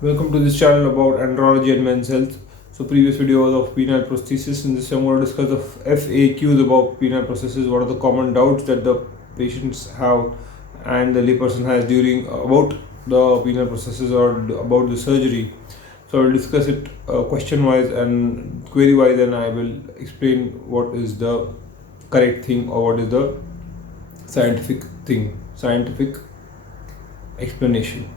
Welcome to this channel about andrology and men's health. So previous video was of penile prosthesis. In this I'm going to discuss the FAQs about penile prosthesis. What are the common doubts that the patients have and the layperson has during about the penile prosthesis or about the surgery. So I will discuss it question wise and query wise, and I will explain what is the correct thing or what is the scientific explanation.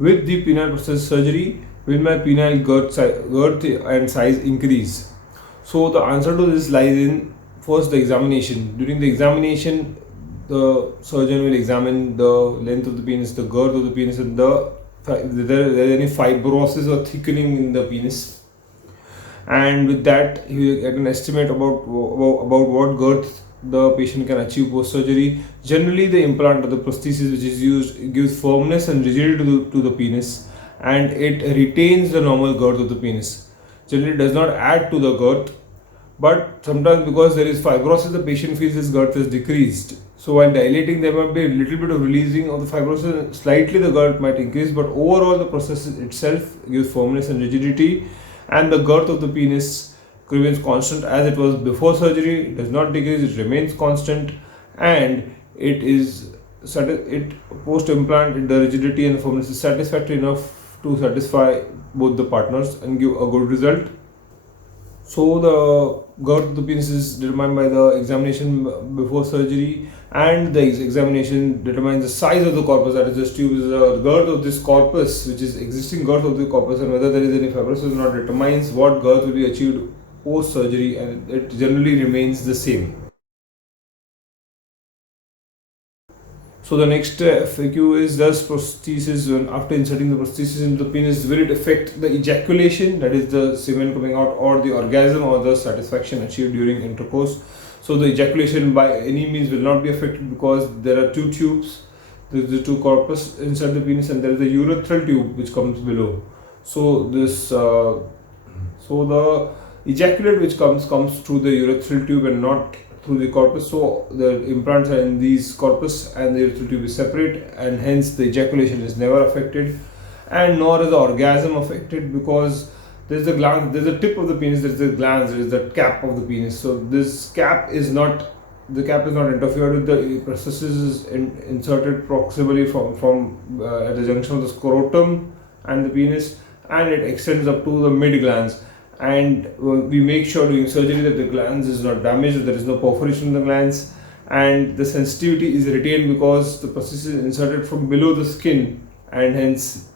With the penile prosthesis surgery, will my penile girth and size increase? So the answer to this lies in first the examination. During the examination, the surgeon will examine the length of the penis, the girth of the penis, and whether there is any fibrosis or thickening in the penis. And with that, he will get an estimate about what girth the patient can achieve post surgery. Generally, the implant or the prosthesis which is used gives firmness and rigidity to the penis, and it retains the normal girth of the penis. Generally, it does not add to the girth, but sometimes because there is fibrosis, the patient feels his girth is decreased. So while dilating, there might be a little bit of releasing of the fibrosis. Slightly, the girth might increase, but overall, the process itself gives firmness and rigidity, and the girth of the penis remains constant as it was before surgery. It does not decrease; it remains constant, and it post implant the rigidity and the firmness is satisfactory enough to satisfy both the partners and give a good result. So the girth of the penis is determined by the examination before surgery, and the examination determines the size of the corpus, that is the tube. The girth of this corpus, which is existing girth of the corpus, and whether there is any fibrosis or not, determines what girth will be achieved post surgery, and it generally remains the same. So the next FAQ is, does prosthesis, after inserting the prosthesis into the penis, will it affect the ejaculation, that is the semen coming out, or the orgasm or the satisfaction achieved during intercourse? So the ejaculation by any means will not be affected because there are two tubes. There is the two corpus inside the penis, and there is the urethral tube which comes below. So the ejaculate which comes through the urethral tube and not through the corpus. So the implants are in these corpus and the urethral tube is separate, and hence the ejaculation is never affected, and nor is the orgasm affected, because there's the glans, there's the tip of the penis, there's the glans, there is the cap of the penis. So this cap is not interfered with. The prosthesis is inserted proximally from at the junction of the scrotum and the penis, and it extends up to the mid glans. And we make sure during surgery that the glans is not damaged, there is no perforation in the glans, and the sensitivity is retained because the prosthesis is inserted from below the skin, and hence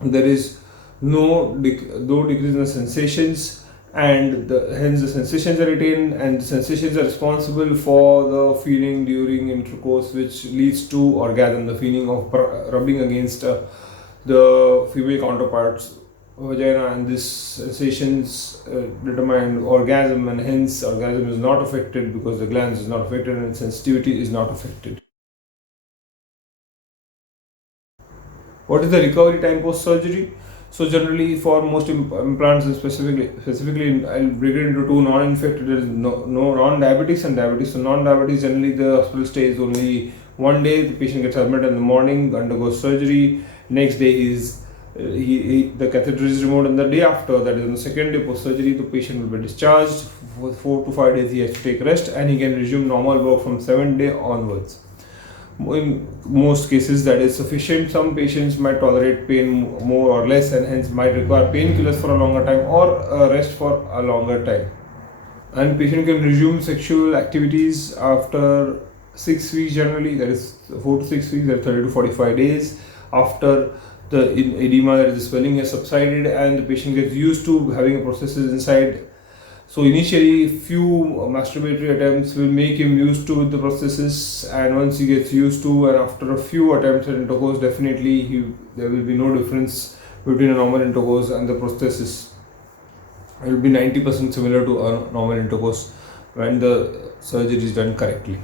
there is no decrease in the sensations, and hence the sensations are retained, and the sensations are responsible for the feeling during intercourse, which leads to orgasm, the feeling of rubbing against the female counterparts vagina, and these sensations determine orgasm, and hence orgasm is not affected because the glans is not affected and sensitivity is not affected. What is the recovery time post surgery? So generally for most implants, and specifically I'll break it into two: non-infected, there is no non-diabetics and diabetes. So non-diabetes, generally the hospital stay is only one day. The patient gets admitted in the morning, undergoes surgery. Next day is the catheter is removed, and the day after, that is on the second day post surgery, the patient will be discharged. For 4 to 5 days he has to take rest, and he can resume normal work from 7th day onwards. In most cases that is sufficient. Some patients might tolerate pain more or less, and hence might require painkillers for a longer time or rest for a longer time. And patient can resume sexual activities after 6 weeks generally, that is 4 to 6 weeks, that is 30 to 45 days after the edema, that is the swelling, has subsided and the patient gets used to having a prosthesis inside. So initially few masturbatory attempts will make him used to the prosthesis, and once he gets used to, and after a few attempts at intercourse, definitely there will be no difference between a normal intercourse and the prosthesis. It will be 90% similar to a normal intercourse when the surgery is done correctly.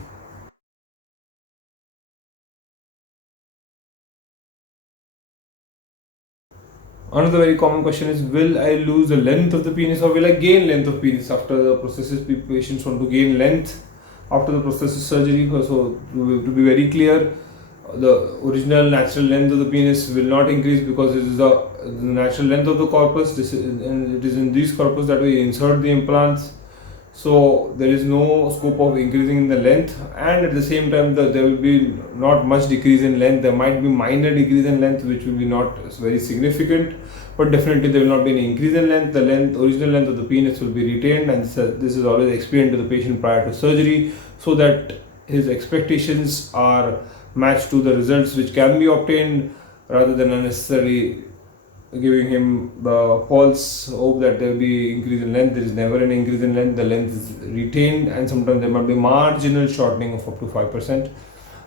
Another very common question is, will I lose the length of the penis or will I gain length of penis after the prosthesis? Patients want to gain length after the prosthesis surgery. So to be very clear, the original natural length of the penis will not increase because it is the natural length of the corpus. This is, and it is in this corpus that we insert the implants. So there is no scope of increasing in the length, and at the same time there will be not much decrease in length. There might be minor decrease in length which will be not very significant, but definitely there will not be any increase in length. The original length of the penis will be retained, and this is always explained to the patient prior to surgery so that his expectations are matched to the results which can be obtained, rather than unnecessarily giving him the false hope that there will be increase in length. There is never an increase in length. The length is retained, and sometimes there might be marginal shortening of up to 5%,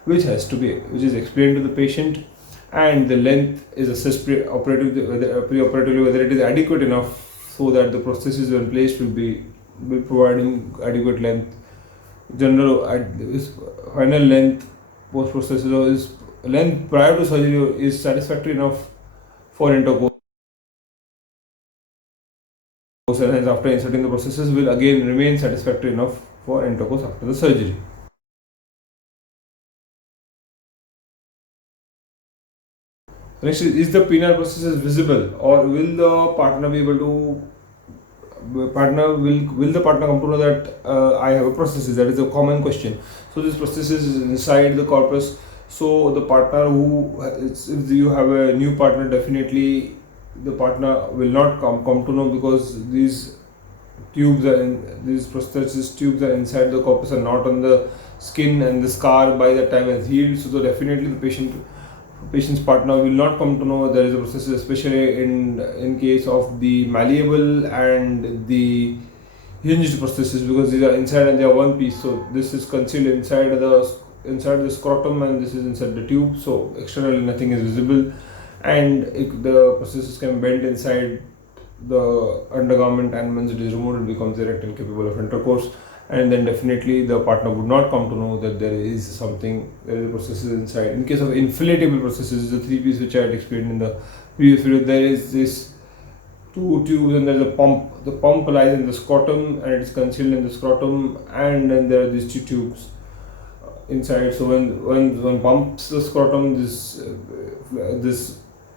which is explained to the patient, and the length is assessed preoperatively whether it is adequate enough so that the prosthesis when placed will providing adequate length. General final length post prosthesis is length prior to surgery is satisfactory enough for intercourse, and hence after inserting the prosthesis will again remain satisfactory enough for intercourse after the surgery. Next is the penile prosthesis visible, or will the partner be able to will the partner come to know that I have a prosthesis? That is a common question. So this prosthesis is inside the corpus. So the partner if you have a new partner, definitely the partner will not come to know, because these these prosthesis tubes are inside the corpus and not on the skin, and the scar by the time has healed. So definitely the patient's partner will not come to know there is a prosthesis, especially in case of the malleable and the hinged prosthesis, because these are inside and they are one piece. So this is concealed inside the scrotum, and this is inside the tube, so externally nothing is visible, and the prosthesis can bend inside the undergarment, and once it is removed it becomes erect and capable of intercourse, and then definitely the partner would not come to know that there is a prosthesis inside. In case of inflatable prosthesis, the three piece which I had explained in the previous video, there is this two tubes and there is a pump. The pump lies in the scrotum and it is concealed in the scrotum, and then there are these two tubes inside. So when one pumps the scrotum, this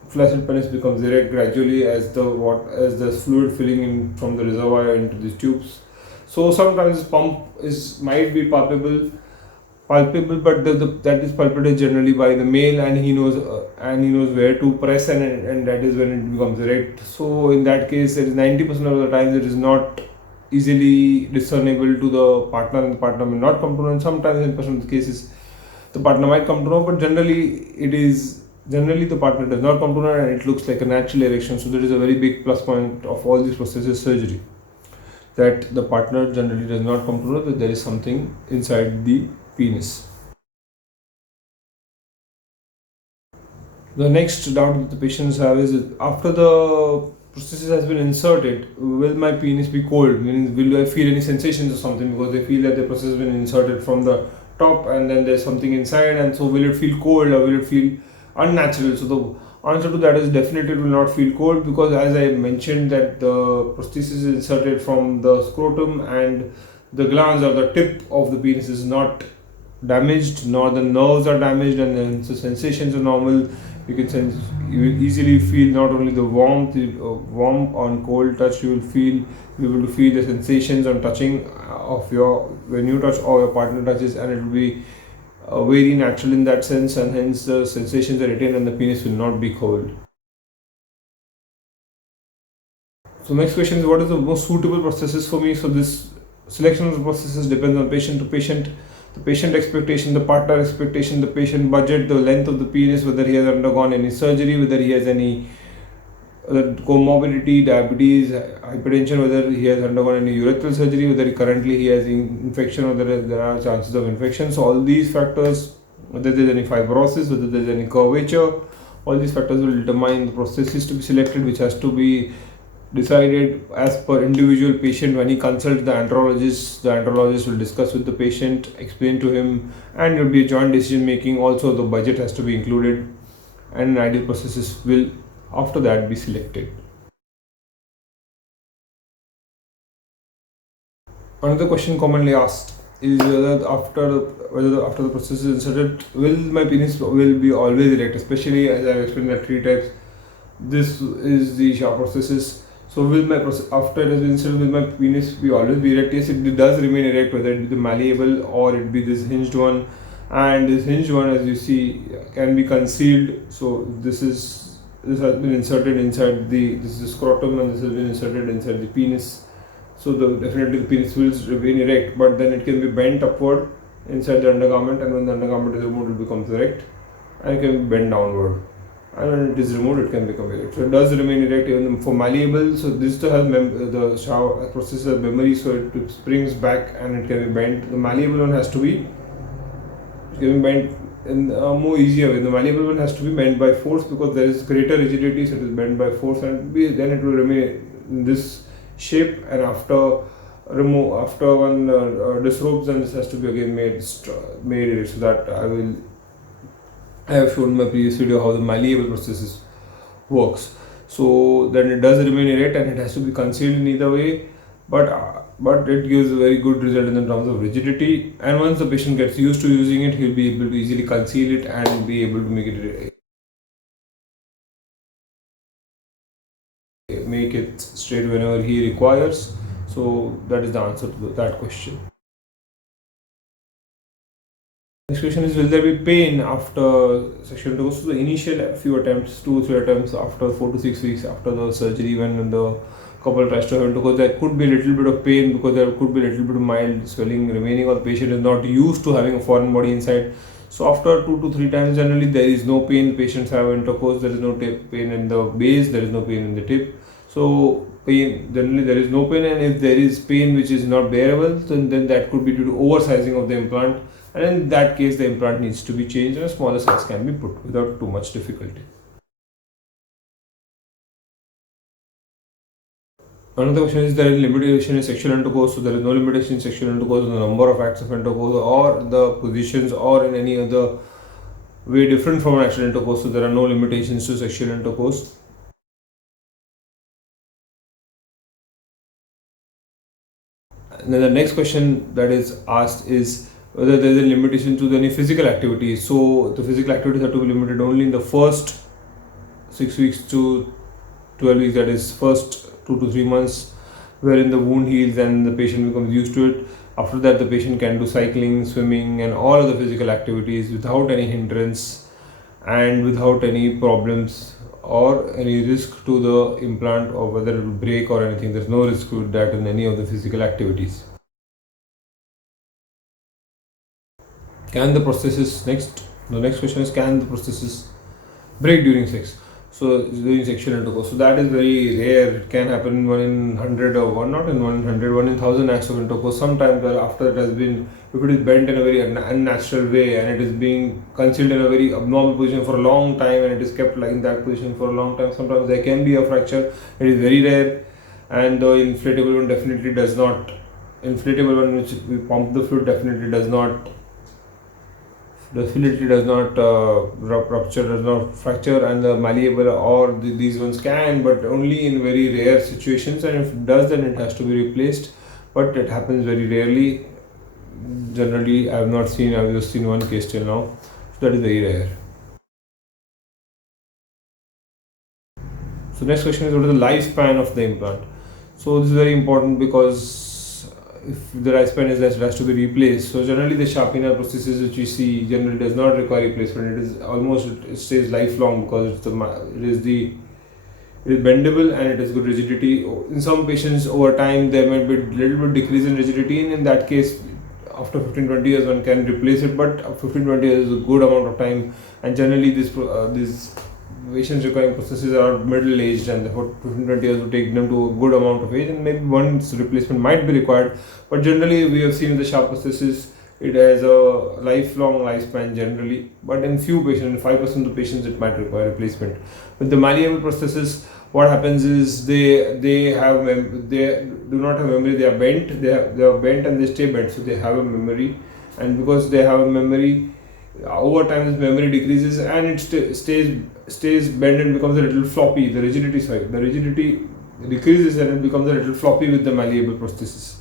flaccid penis becomes erect gradually as the fluid filling in from the reservoir into these tubes. So sometimes this pump might be palpable, but that is palpated generally by the male, and he knows where to press, and that is when it becomes erect. So in that case, it is 90% of the times it is not easily discernible to the partner, and the partner may not come to know. And sometimes in percent of the cases, the partner might come to know, but generally the partner does not come to know, and it looks like a natural erection. So that is a very big plus point of all these prosthesis surgery, that the partner generally does not come to know that there is something inside the penis. The next doubt that the patients have is, after the prosthesis has been inserted, will my penis be cold? Meaning, will I feel any sensations or something, because they feel that the prosthesis has been inserted from the top and then there's something inside, and so will it feel cold or will it feel unnatural? So the answer to that is definitely it will not feel cold, because as I mentioned that the prosthesis is inserted from the scrotum, and the glans or the tip of the penis is not damaged, nor the nerves are damaged, and then the sensations are normal. You will easily feel not only the warmth, warm on cold touch, you will be able to feel the sensations on touching when you touch or your partner touches, and it will be very natural in that sense, and hence the sensations are retained and the penis will not be cold. So next question is, what is the most suitable prosthesis for me? So this selection of the prosthesis depends on patient to patient, the patient expectation, the partner expectation, the patient budget, the length of the penis, whether he has undergone any surgery, whether he has any comorbidity, diabetes, hypertension, whether he has undergone any urethral surgery, whether currently he has infection or there are chances of infection. So all these factors, whether there is any fibrosis, whether there is any curvature, all these factors will determine the prosthesis to be selected, which has to be decided as per individual patient. When he consults the andrologist will discuss with the patient, explain to him, and it will be a joint decision making. Also the budget has to be included, and an ideal prosthesis will after that be selected. Another question commonly asked is whether after the prosthesis is inserted, will my penis will be always erect, especially as I have explained the three types. This is the sharp prosthesis. So will after it has been inserted, will my penis be always be erect? Yes, it does remain erect, whether it be the malleable or it be this hinged one. And this hinged one, as you see, can be concealed. So this has been inserted inside this is the scrotum, and this has been inserted inside the penis. So definitely the penis will remain erect, but then it can be bent upward inside the undergarment, and when the undergarment is removed, it becomes erect, and it can be bent downward, and when it is removed, it can become erect. So it does remain erect even for malleable. So this has the shower process of memory, so it springs back and it can be bent. The malleable one has to be bent in a more easier way. The malleable one has to be bent by force because there is greater rigidity, so it is bent by force, and then it will remain in this shape. And after one disrobes, then this has to be again made so that I have shown in my previous video how the malleable prosthesis works. So then it does remain erect and it has to be concealed in either way, but it gives a very good result in terms of rigidity. And once the patient gets used to using it, he'll be able to easily conceal it and be able to make it straight whenever he requires. So that is the answer to that question. Next question is, will there be pain after sexual intercourse? So the initial few attempts, 2 or 3 attempts after 4 to 6 weeks after the surgery, when the couple tries to have intercourse, there could be a little bit of pain because there could be a little bit of mild swelling remaining, or the patient is not used to having a foreign body inside. So after 2 to 3 times, generally there is no pain. Patients have intercourse, there is no pain in the base, there is no pain in the tip. So generally there is no pain, and if there is pain which is not bearable, then that could be due to oversizing of the implant, and in that case the implant needs to be changed and a smaller size can be put without too much difficulty. Another question is, there is limitation in sexual intercourse? So there is no limitation in sexual intercourse in the number of acts of intercourse or the positions or in any other way different from natural intercourse. So there are no limitations to sexual intercourse. And then the next question that is asked is whether there is a limitation to any physical activity. So the physical activities are to be limited only in the first 6 weeks to 12 weeks, that is first 2 to 3 months, wherein the wound heals and the patient becomes used to it. After that, the patient can do cycling, swimming, and all other physical activities without any hindrance and without any problems or any risk to the implant, or whether it will break or anything. There's no risk with that in any of the physical activities. Can the prosthesis the next question is, can the prosthesis break during sex? So during sexual intercourse, so that is very rare. It can happen 1 in 100, or not in 1 in 100, 1 in 1,000 acts of intercourse. Sometimes after it has been, if it is bent in a very unnatural way and it is being concealed in a very abnormal position for a long time and it is kept like in that position for a long time, sometimes there can be a fracture. It is very rare, and the inflatable one definitely does not. Inflatable one which we pump the fluid definitely does not rupture, does not fracture, and the malleable or these ones can, but only in very rare situations, and if it does, then it has to be replaced, but it happens very rarely. Generally, I've just seen one case till now, so that is very rare. So next question is, what is the lifespan of the implant? So this is very important because if the lifespan is less, it has to be replaced. So generally the sharp penile prosthesis which we see generally does not require replacement. It stays lifelong because it is bendable and it has good rigidity. In some patients over time there might be a little bit decrease in rigidity, and in that case after 15-20 years one can replace it, but 15-20 years is a good amount of time, and generally these patients requiring prosthesis are middle aged, and therefore 15-20 years would take them to a good amount of age, and maybe once replacement might be required, but generally we have seen the sharp prosthesis, it has a lifelong lifespan generally, but in few patients, 5% of the patients, it might require replacement. With the malleable prosthesis, what happens is they do not have memory, they are bent and they stay bent, so they have a memory, and because they have a memory, over time this memory decreases and it stays bent and becomes a little floppy. The rigidity decreases and it becomes a little floppy with the malleable prosthesis.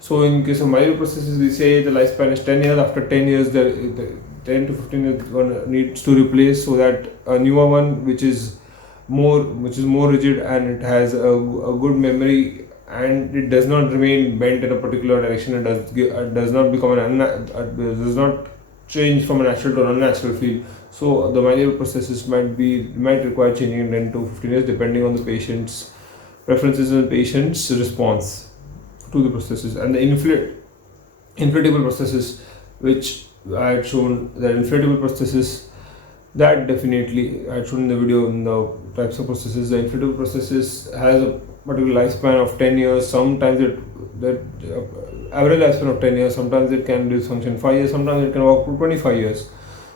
So in case of malleable prosthesis, we say the lifespan is 10 years. After 10 years, the 10 to 15 years one needs to replace, so that a newer one which is more rigid and it has a good memory and it does not remain bent in a particular direction and does not become does not change from a natural to an unnatural feel. So the malleable prosthesis might require changing in 10 to 15 years depending on the patient's preferences and the patient's response to the prosthesis. And the inflatable prosthesis, which I had shown, the inflatable prosthesis, that definitely I had shown in the video in the types of prosthesis. The inflatable prosthesis has a particular lifespan of 10 years. Sometimes average lifespan of 10 years. Sometimes it can dysfunction 5 years. Sometimes it can work for 25 years.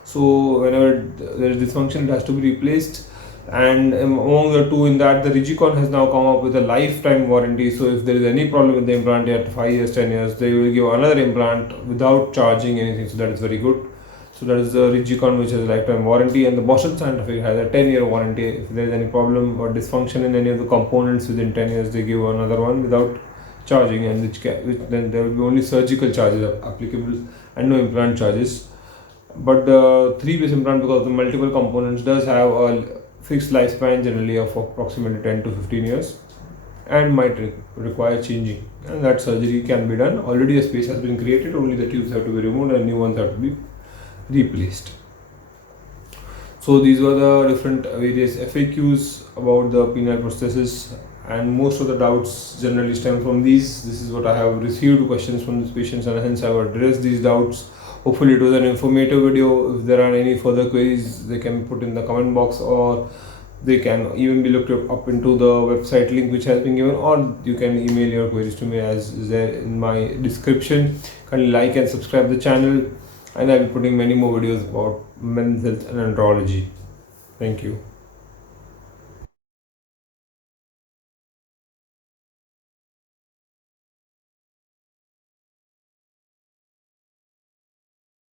So whenever there is dysfunction, it has to be replaced. And among the two, in that, the Rigicon has now come up with a lifetime warranty. So if there is any problem with the implant at 5 years, 10 years, they will give another implant without charging anything. So that is very good. So that is the Rigicon, which has a lifetime warranty, and the Boston Scientific has a 10-year warranty. If there is any problem or dysfunction in any of the components within 10 years, they give another one without charging, and which then there will be only surgical charges applicable and no implant charges. But the 3-piece implant, because of the multiple components, does have a fixed lifespan generally of approximately 10 to 15 years and might require changing, and that surgery can be done. Already a space has been created, only the tubes have to be removed and new ones have to be replaced. So these were the different various FAQs about the penile prosthesis, and most of the doubts generally stem from these. This is what I have received questions from these patients, and hence I have addressed these doubts. Hopefully it was an informative video. If there are any further queries, they can put in the comment box, or they can even be looked up into the website link which has been given, or you can email your queries to me as is there in my description. Kindly like and subscribe the channel, and I'll be putting many more videos about men's health and andrology. Thank you.